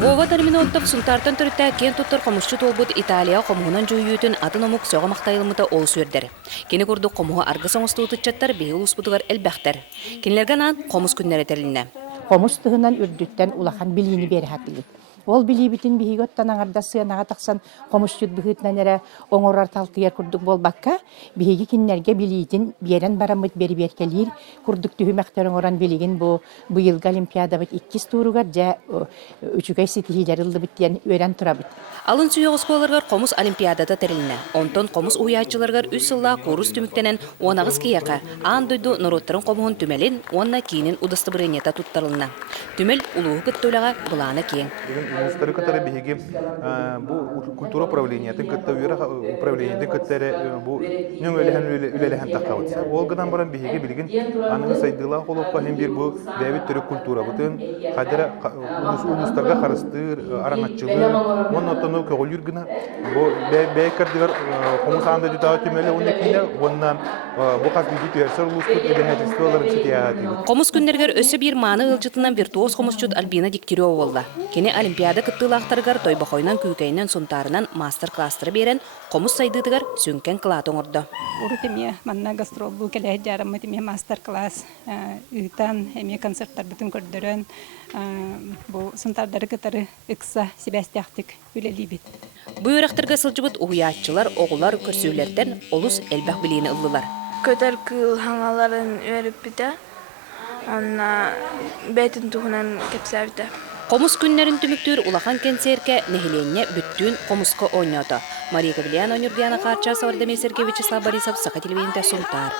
Вова терминоттық сұнтартын түрітті кен тұттыр қомышчы толбыт Италия қомуынан жүйютін атын омук соға мақтайылмыта ол сөрдер. Кені көрді қомуға арғы соңысты ұтытчаттар бейіл ұспытығар әлбәқтер. Кенілерген ан қомыс күннері тәріліне. Қомыс тұғынан үрдіттен улахан біліні бері хатылы. Ол билибитин бихиготтан аңарда сыянаға тақсан қомысчыт бұхытнан әрі оңорар талқияр күрдік болбаққа, бихиги киннерге билитин берен барамыт бері беркелер, күрдік түхімәқтер оңоран билеген бұйылғы олимпиада бұд 2 туругар жа үчігай сетихилер ылды біттен өрен тұра бұд. Алын сүйе ғысқоларғар қомыс олимпиадада тәріліне. Онтон қомыс уячыларғар үс сылла қорыс түміктенен онағыз кейеқа. Аан дойду нұроттырын қомуын түмелін, онна кейінін удысты бірінета тұттарылына. Түмел улуғы күттөліға бұланы кейін. Министры, которые беги, культура управления, ты управление, ты которые бу не улелехан такаватся. Олгадан баран беги билген, аның сайдыла холопка hem bir bu devlet türü kultura. Bütün kadere uluslarga karıştır, aranatçılığı, monotonu köyülgüne. Bu bekardılar, komutanda düdağ tümeli onun ekinde, ondan bu kas bilgi tüyersel uluslar edehetistiyonların sitiyahati. Komus günlerger ösü bir manı ılcıtından virtuoz komusçut Albina Diktirova oldu. Kene Olimpiada kıttılaqtargar toybakoynan küykeynen suntarынан master-klastırı beren komus saydıdıgar sünken kılatın ordu. Urutemiye manna gastrol bu kele jaramıtemiye master-class ütan emiye konsertler bütün gördüren bu suntarları kıtarı ıksa sibestiyaktik üleli bit. Bu yörəxtırga sılcıbıt uğuyatçılar, oğular, körsüylerden olus elbaq biliyini ıllılar. Köter kıl hangaların verip bide, ona betin tuğunan kepsevde. Komus günlerin tümüktür ulaqan kenserke nehilenye büttüğün komuska oynuyordu. Maria Gaviliana, Nurgiana Karcha, Savarda Meserke, Vyacheslav Borisov, Saha Televiziyonda suntar.